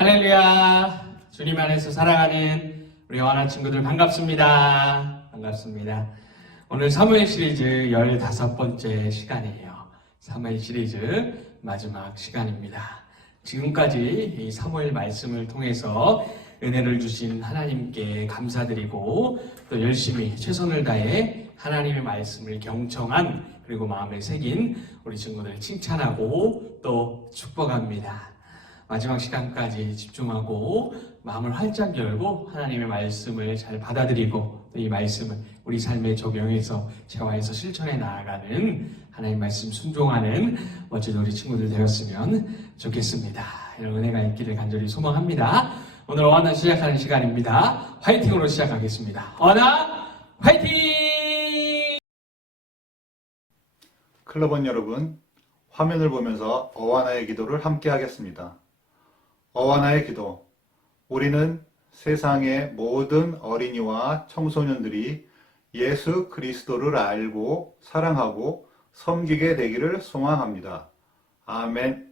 할렐루야! 주님 안에서 사랑하는 우리 영원한 친구들 반갑습니다. 반갑습니다. 오늘 사무엘 시리즈 15번째 시간이에요. 사무엘 시리즈 마지막 시간입니다. 지금까지 이 사무엘 말씀을 통해서 은혜를 주신 하나님께 감사드리고 또 열심히 최선을 다해 하나님의 말씀을 경청한 그리고 마음에 새긴 우리 친구들 칭찬하고 또 축복합니다. 마지막 시간까지 집중하고 마음을 활짝 열고 하나님의 말씀을 잘 받아들이고 또 이 말씀을 우리 삶에 적용해서 체화해서 실천해 나아가는 하나님 말씀 순종하는 멋진 우리 친구들 되었으면 좋겠습니다. 이런 은혜가 있기를 간절히 소망합니다. 오늘 어하나 시작하는 시간입니다. 화이팅으로 시작하겠습니다. 어하나 화이팅! 클럽원 여러분, 화면을 보면서 어하나의 기도를 함께 하겠습니다. 어하나의 기도. 우리는 세상의 모든 어린이와 청소년들이 예수 그리스도를 알고 사랑하고 섬기게 되기를 소망합니다. 아멘.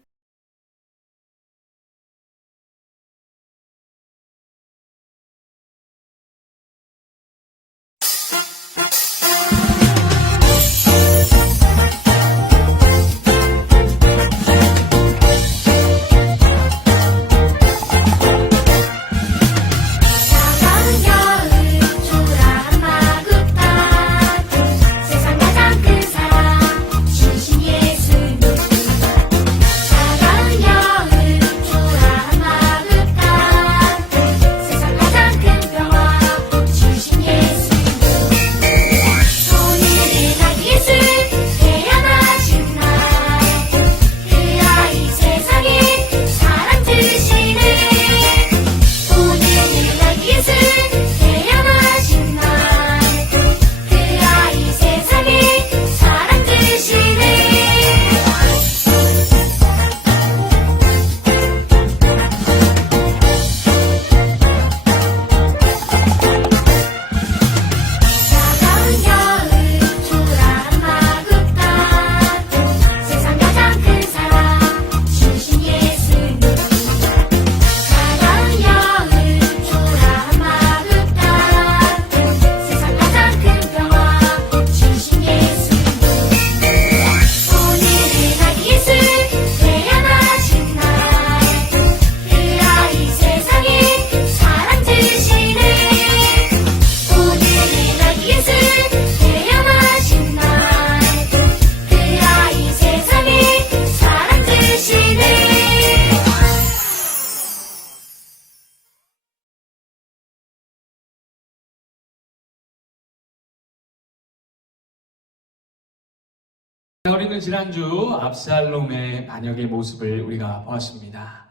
우리는 지난주 압살롬의 반역의 모습을 우리가 보았습니다.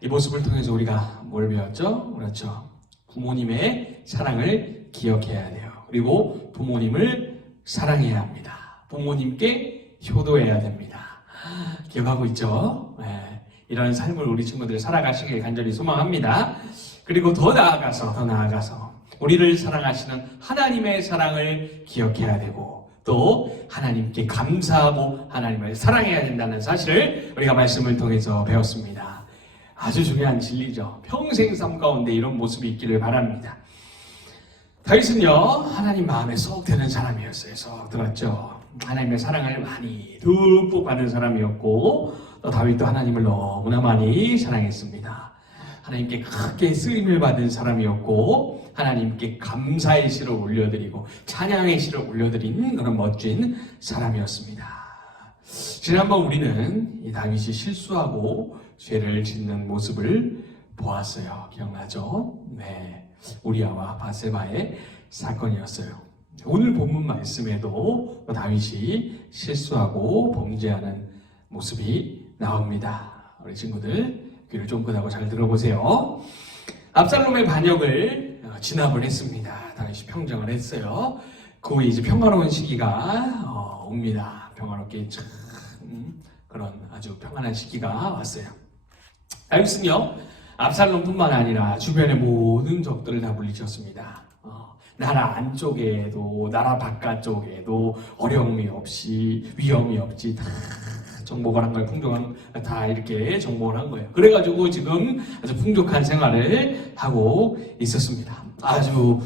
이 모습을 통해서 우리가 뭘 배웠죠? 그렇죠. 부모님의 사랑을 기억해야 돼요. 그리고 부모님을 사랑해야 합니다. 부모님께 효도해야 됩니다. 기억하고 있죠? 네. 이런 삶을 우리 친구들 살아가시길 간절히 소망합니다. 그리고 더 나아가서 우리를 사랑하시는 하나님의 사랑을 기억해야 되고 또 하나님께 감사하고 하나님을 사랑해야 된다는 사실을 우리가 말씀을 통해서 배웠습니다. 아주 중요한 진리죠. 평생 삶 가운데 이런 모습이 있기를 바랍니다. 다윗은요, 하나님 마음에 쏙 드는 사람이었어요. 쏙 들었죠. 하나님의 사랑을 많이 듬뿍 받은 사람이었고 또 다윗도 하나님을 너무나 많이 사랑했습니다. 하나님께 크게 쓰임을 받은 사람이었고 하나님께 감사의 시를 올려드리고 찬양의 시를 올려드린 그런 멋진 사람이었습니다. 지난번 우리는 이 다윗이 실수하고 죄를 짓는 모습을 보았어요. 기억나죠? 네, 우리아와 바세바의 사건이었어요. 오늘 본문 말씀에도 다윗이 실수하고 범죄하는 모습이 나옵니다. 우리 친구들 귀를 쫑긋하고 잘 들어보세요. 압살롬의 반역을 진압을 했습니다. 다윗이 평정을 했어요. 그 후에 이제 평화로운 시기가 옵니다. 평화롭게 그런 아주 평안한 시기가 왔어요. 다윗은요, 압살롬뿐만 아니라 주변의 모든 적들을 다 물리쳤습니다. 나라 안쪽에도 나라 바깥쪽에도 어려움이 없이 위험이 없이 다 정복을 한 거예요. 풍족한 다 이렇게 정복을 한 거예요. 그래가지고 지금 아주 풍족한 생활을 하고 있었습니다. 아주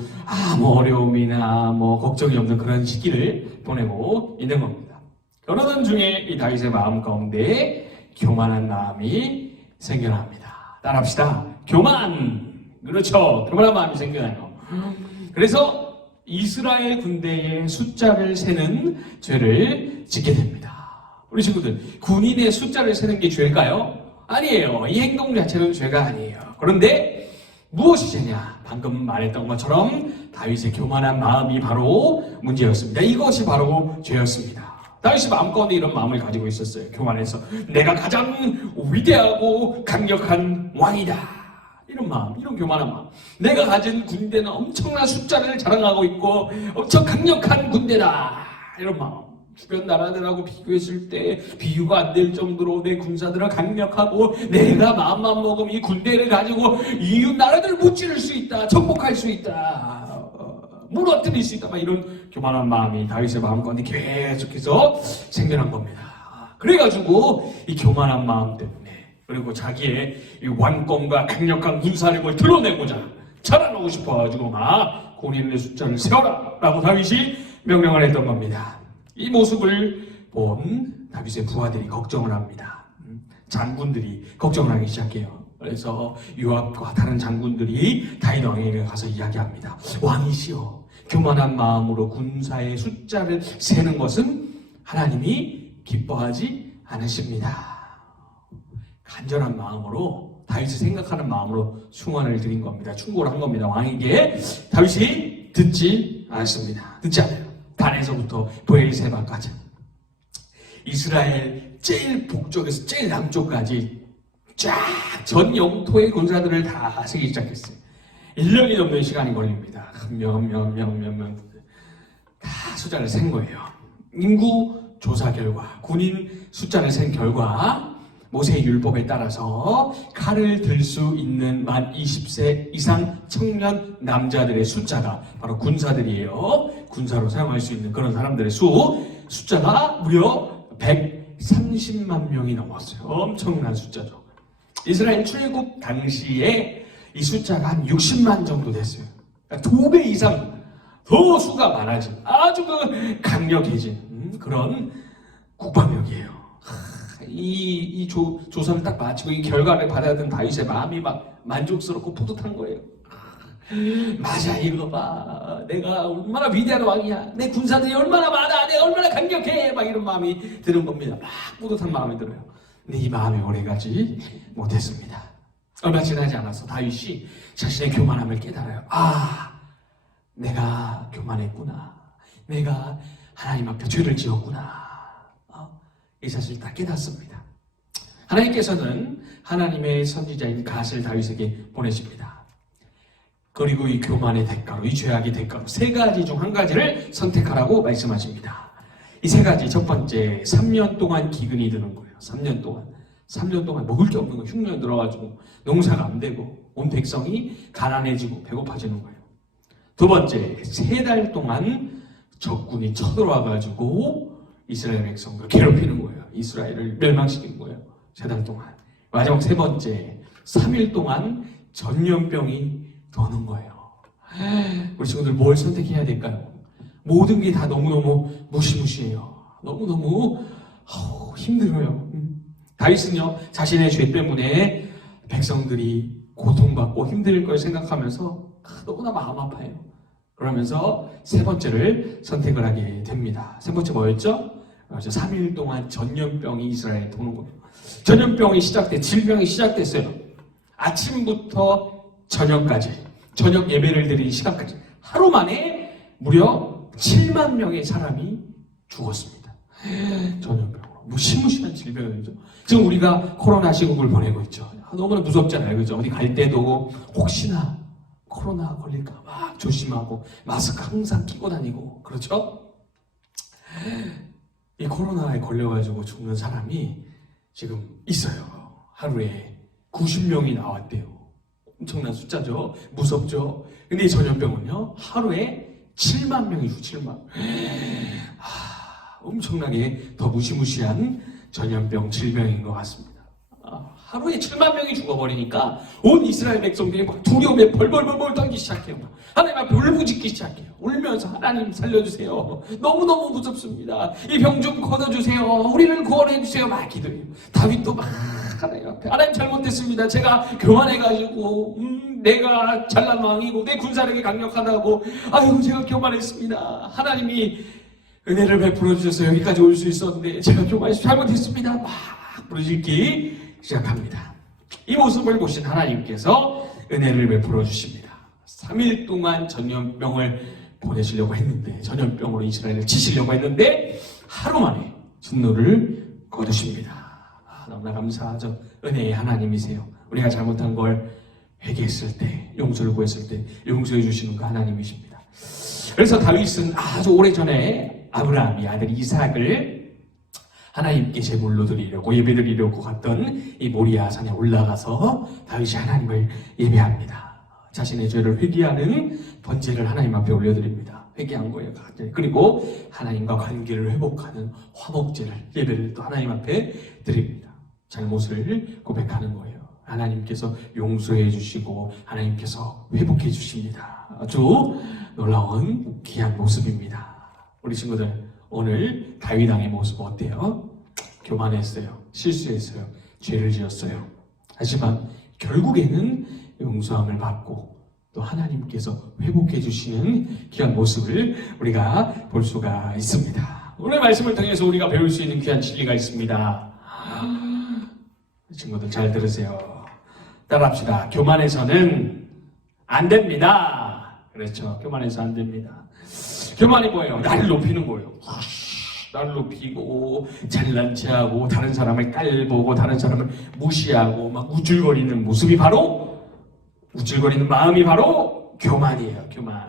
뭐 어려움이나 뭐 걱정이 없는 그런 시기를 보내고 있는 겁니다. 그러던 중에 이 다윗의 마음 가운데 교만한 마음이 생겨납니다. 따라합시다. 교만. 그렇죠. 교만한 마음이 생겨나요. 그래서 이스라엘 군대의 숫자를 세는 죄를 짓게 됩니다. 우리 친구들, 군인의 숫자를 세는 게 죄일까요? 아니에요. 이 행동 자체는 죄가 아니에요. 그런데 무엇이 죄냐? 방금 말했던 것처럼 다윗의 교만한 마음이 바로 문제였습니다. 이것이 바로 죄였습니다. 다윗이 마음 가운데 이런 마음을 가지고 있었어요. 교만해서 내가 가장 위대하고 강력한 왕이다. 이런 마음, 이런 교만한 마음. 내가 가진 군대는 엄청난 숫자를 자랑하고 있고 엄청 강력한 군대다. 이런 마음. 주변 나라들하고 비교했을 때 비유가 안 될 정도로 내 군사들은 강력하고 내가 마음만 먹으면 이 군대를 가지고 이웃 나라들을 무찌를 수 있다. 정복할 수 있다. 무너뜨릴 수 있다. 막 이런 교만한 마음이 다윗의 마음 가운데 계속해서 생겨난 겁니다. 그래가지고 이 교만한 마음 때문에 그리고 자기의 이 완권과 강력한 군사력을 드러내고자 자랑하고 싶어가지고 막 군인의 숫자를 세워라 라고 다윗이 명령을 했던 겁니다. 이 모습을 본 다윗의 부하들이 걱정을 합니다. 장군들이 걱정을 하기 시작해요. 그래서 요압과 다른 장군들이 다윗 왕에게 가서 이야기합니다. 왕이시여, 교만한 마음으로 군사의 숫자를 세는 것은 하나님이 기뻐하지 않으십니다. 간절한 마음으로 다윗이 생각하는 마음으로 충원을 드린 겁니다. 충고를 한 겁니다. 왕에게. 다윗이 듣지 않습니다. 듣지 않아요. 단에서부터 브엘세바까지 이스라엘 제일 북쪽에서 제일 남쪽까지 쫙 전 영토의 군사들을 다 세기 시작했어요. 1년이 넘는 시간이 걸립니다. 몇 명 다 숫자를 센 거예요. 인구 조사 결과, 군인 숫자를 센 결과 모세의 율법에 따라서 칼을 들 수 있는 만 20세 이상 청년 남자들의 숫자가 바로 군사들이에요. 군사로 사용할 수 있는 그런 사람들의 숫자가 무려 130만 명이 넘었어요. 엄청난 숫자죠. 이스라엘 출국 당시에 이 숫자가 한 60만 정도 됐어요. 그러니까 2배 이상 더 수가 많아진 아주 강력해진 그런 국방력이에요. 이 조사를 딱 마치고 이 결과를 받아든 다윗의 마음이 막 만족스럽고 뿌듯한 거예요. 맞아, 이거 봐. 내가 얼마나 위대한 왕이야. 내 군사들이 얼마나 많아. 내가 얼마나 강력해. 막 이런 마음이 드는 겁니다. 막 뿌듯한 마음이 들어요. 근데 이 마음이 오래가지 못했습니다. 얼마 지나지 않아서 다윗이 자신의 교만함을 깨달아요. 내가 교만했구나. 내가 하나님 앞에 죄를 지었구나. 이 사실을 다 깨닫습니다. 하나님께서는 하나님의 선지자인 갓을 다윗에게 보내십니다. 그리고 이 교만의 대가로, 이 죄악의 대가로 3가지 중 1가지를 선택하라고 말씀하십니다. 이 3가지, 첫 번째, 3년 동안 기근이 드는 거예요. 3년 동안 먹을 게 없는 거예요. 흉년이 들어가지고 농사가 안 되고 온 백성이 가난해지고 배고파지는 거예요. 두 번째, 3달 동안 적군이 쳐들어와가지고 이스라엘 백성들을 괴롭히는 거예요. 이스라엘을 멸망시키는 거예요. 3달 동안. 마지막 3번째, 3일 동안 전염병이 도는 거예요. 우리 친구들 뭘 선택해야 될까요? 모든 게 다 너무너무 무시무시해요. 너무너무 힘들어요. 다윗은요, 자신의 죄 때문에 백성들이 고통받고 힘들 걸 생각하면서 너무나 마음 아파요. 그러면서 3번째를 선택을 하게 됩니다. 3번째 뭐였죠? 3일 동안 전염병이 이스라엘에 도는 거예요. 전염병이 질병이 시작됐어요. 아침부터 저녁까지, 저녁 예배를 드리는 시간까지 하루 만에 무려 7만 명의 사람이 죽었습니다. 전염병으로. 무시무시한 질병이죠. 지금 우리가 코로나 시국을 보내고 있죠. 너무나 무섭잖아요. 그죠? 어디 갈 때도 혹시나 코로나 걸릴까 막 조심하고 마스크 항상 끼고 다니고 그렇죠? 이 코로나에 걸려가지고 죽는 사람이 지금 있어요. 하루에 90명이 나왔대요. 엄청난 숫자죠. 무섭죠. 근데 이 전염병은요, 하루에 7만 명이죠. 7만. 엄청나게 더 무시무시한 전염병 질병인 것 같습니다. 하루에 7만 명이 죽어버리니까 온 이스라엘 백성들이 막 두려움에 벌벌벌 떨기 시작해요. 하나님 앞에 울부짖기 시작해요. 울면서 하나님 살려주세요. 너무너무 무섭습니다. 이 병 좀 걷어주세요. 우리를 구원해주세요. 막 기도해요. 다윗도 막 하나님 앞에 하나님 잘못했습니다. 제가 교만해가지고 내가 잘난 왕이고 내 군사력이 강력하다고 아이고 제가 교만했습니다. 하나님이 은혜를 베풀어 주셔서 여기까지 올 수 있었는데 제가 교만해서 잘못했습니다. 막 부르짖기 시작합니다. 이 모습을 보신 하나님께서 은혜를 베풀어 주십니다. 3일 동안 전염병을 보내시려고 했는데, 전염병으로 이스라엘을 치시려고 했는데 하루 만에 진노를 거두십니다. 너무나 감사하죠. 은혜의 하나님이세요. 우리가 잘못한 걸 회개했을 때, 용서를 구했을 때 용서해 주시는 그 하나님이십니다. 그래서 다윗은 아주 오래전에 아브라함이 아들 이삭을 하나님께 제물로 드리려고 예배드리려고 갔던 이 모리아 산에 올라가서 다윗이 하나님을 예배합니다. 자신의 죄를 회개하는 번제를 하나님 앞에 올려드립니다. 회개한 거예요. 그리고 하나님과 관계를 회복하는 화목제를, 예배를 또 하나님 앞에 드립니다. 잘못을 고백하는 거예요. 하나님께서 용서해 주시고 하나님께서 회복해 주십니다. 아주 놀라운 귀한 모습입니다. 우리 친구들, 오늘 다윗 왕의 모습 어때요? 교만했어요. 실수했어요. 죄를 지었어요. 하지만 결국에는 용서함을 받고 또 하나님께서 회복해 주시는 귀한 모습을 우리가 볼 수가 있습니다. 오늘 말씀을 통해서 우리가 배울 수 있는 귀한 진리가 있습니다. 친구들 잘 들으세요. 따라합시다. 교만해서는 안 됩니다. 그렇죠. 교만해서 안 됩니다. 교만이 뭐예요? 나를 높이는 거예요. 나를 높이고 잘난 체하고 다른 사람을 깔보고 다른 사람을 무시하고 막 우쭐거리는 모습이 바로, 우쭐거리는 마음이 바로 교만이에요. 교만.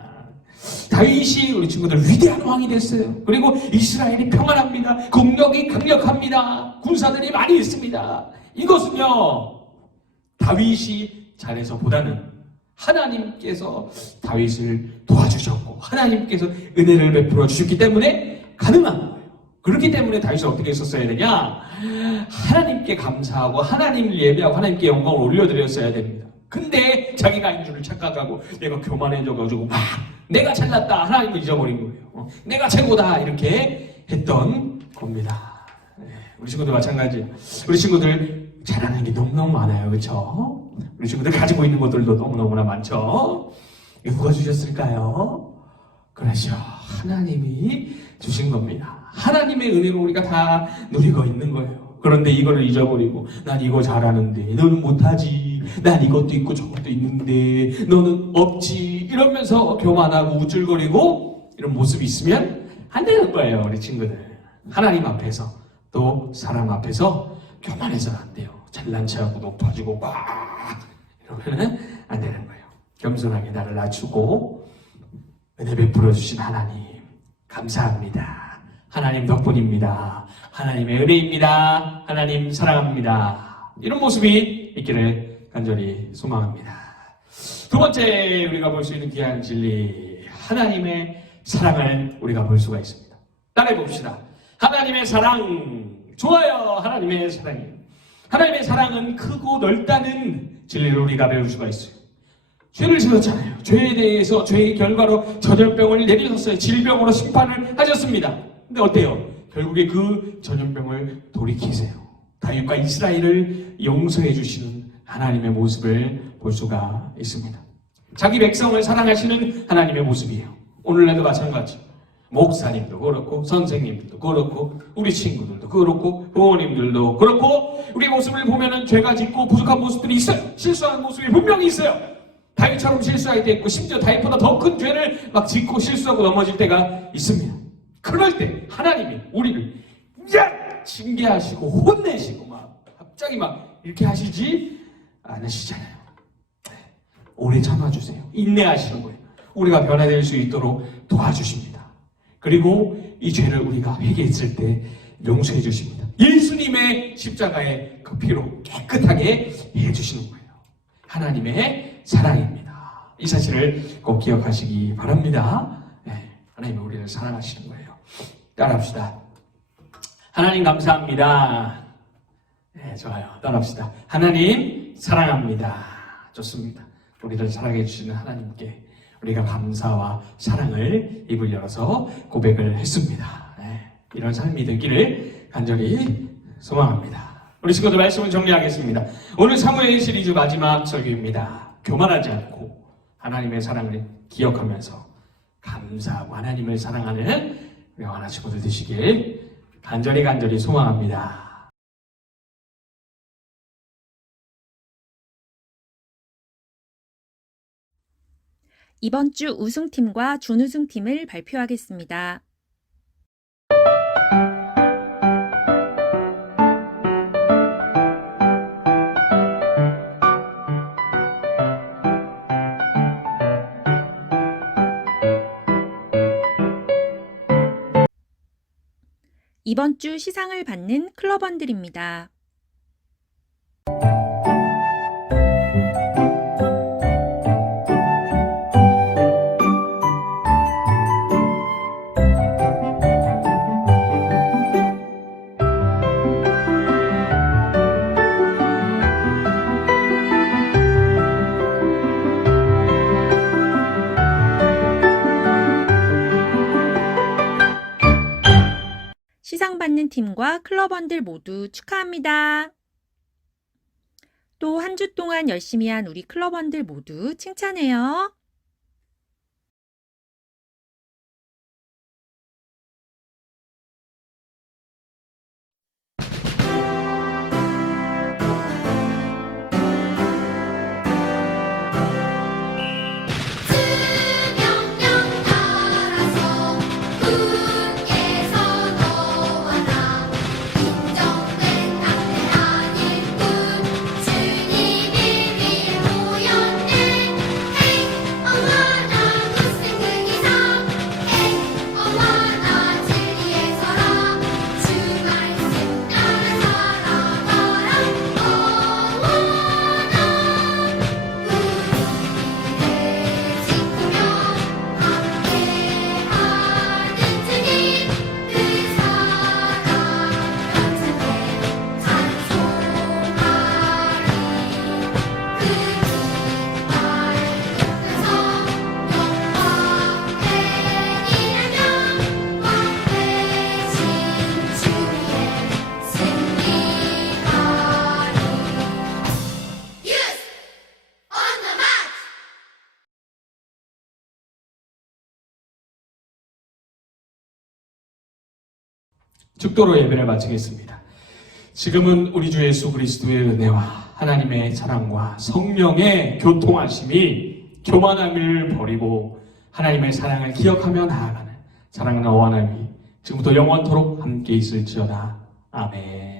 다윗이 우리 친구들 위대한 왕이 됐어요. 그리고 이스라엘이 평안합니다. 국력이 강력합니다. 군사들이 많이 있습니다. 이것은요, 다윗이 잘해서보다는 하나님께서 다윗을 도와주셨고 하나님께서 은혜를 베풀어 주셨기 때문에 가능한 거예요. 그렇기 때문에 다윗이 어떻게 했었어야 되냐? 하나님께 감사하고 하나님을 예배하고 하나님께 영광을 올려드렸어야 됩니다. 근데 자기가 인 줄을 착각하고 내가 교만해져가지고 막 내가 잘났다 하나님을 잊어버린 거예요. 내가 최고다 이렇게 했던 겁니다. 우리 친구들 마찬가지예요. 우리 친구들 잘하는 게 너무너무 많아요. 그렇죠? 우리 친구들 가지고 있는 것들도 너무너무나 많죠? 누가 주셨을까요? 그렇죠. 하나님이 주신 겁니다. 하나님의 은혜로 우리가 다 누리고 있는 거예요. 그런데 이거를 잊어버리고 난 이거 잘하는데 너는 못하지, 난 이것도 있고 저것도 있는데 너는 없지 이러면서 교만하고 우쭐거리고 이런 모습이 있으면 안 되는 거예요. 우리 친구들, 하나님 앞에서 또 사람 앞에서 교만해서는 안 돼요. 잘난 체하고 높아지고 막 이러면 안 되는 거예요. 겸손하게 나를 낮추고 은혜 베풀어 주신 하나님 감사합니다. 하나님 덕분입니다. 하나님의 은혜입니다. 하나님 사랑합니다. 이런 모습이 있기를 간절히 소망합니다. 두 번째 우리가 볼 수 있는 귀한 진리, 하나님의 사랑을 우리가 볼 수가 있습니다. 따라해 봅시다. 하나님의 사랑. 좋아요. 하나님의 사랑이. 하나님의 사랑은 크고 넓다는 진리를 우리가 배울 수가 있어요. 죄를 지었잖아요. 죄에 대해서 죄의 결과로 전염병을 내리셨어요. 질병으로 심판을 하셨습니다. 근데 어때요? 결국에 그 전염병을 돌이키세요. 다윗과 이스라엘을 용서해 주시는 하나님의 모습을 볼 수가 있습니다. 자기 백성을 사랑하시는 하나님의 모습이에요. 오늘날도 마찬가지. 목사님도 그렇고 선생님들도 그렇고 우리 친구들도 그렇고 부모님들도 그렇고 우리 모습을 보면은 죄가 짙고 부족한 모습들이 있어요. 실수하는 모습이 분명히 있어요. 다윗처럼 실수할 때 있고 심지어 다윗보다 더 큰 죄를 막 짓고 실수하고 넘어질 때가 있습니다. 그럴 때 하나님이 우리를 징계하시고 혼내시고 막 갑자기 막 이렇게 하시지 않으시잖아요. 오래 참아주세요. 인내하시는 거예요. 우리가 변화될 수 있도록 도와주십니다. 그리고 이 죄를 우리가 회개했을 때 용서해 주십니다. 예수님의 십자가의 그 피로 깨끗하게 해주시는 거예요. 하나님의 사랑입니다. 이 사실을 꼭 기억하시기 바랍니다. 하나님은 우리를 사랑하시는 거예요. 따라합시다. 하나님 감사합니다. 네, 좋아요. 따라합시다. 하나님 사랑합니다. 좋습니다. 우리를 사랑해 주시는 하나님께 우리가 감사와 사랑을 입을 열어서 고백을 했습니다. 네, 이런 삶이 되기를 간절히 소망합니다. 우리 친구들 말씀을 정리하겠습니다. 오늘 사무엘 시리즈 마지막 설교입니다. 교만하지 않고 하나님의 사랑을 기억하면서 감사하고 하나님을 사랑하는 우리 하나 친구들 되시길 간절히 소망합니다. 이번 주 우승팀과 준우승팀을 발표하겠습니다. 이번 주 시상을 받는 클럽원들입니다. 시상받는 팀과 클럽원들 모두 축하합니다. 또 한 주 동안 열심히 한 우리 클럽원들 모두 칭찬해요. 수명령 따라서 분께서 너와 나 인정된 앞에 아닐 뿐 주님을 위해 모였네. 에이 어머나 무슨 그 이상 에이 어머나 진리에서라 주 말씀 따라 살아가라 어머나 우리를 지키며 함께하는 주님 그 사랑 영생에 찬송하리 그 깃발 높여서 영광 되리라면 왕 대신 주위에 승리하리. Youth on the march! 축도로 예배를 마치겠습니다. 지금은 우리 주 예수 그리스도의 은혜와 하나님의 사랑과 성령의 교통하심이 교만함을 버리고 하나님의 사랑을 기억하며 나아가는 사랑하는 어와나미 지금부터 영원토록 함께 있을지어다. 아멘.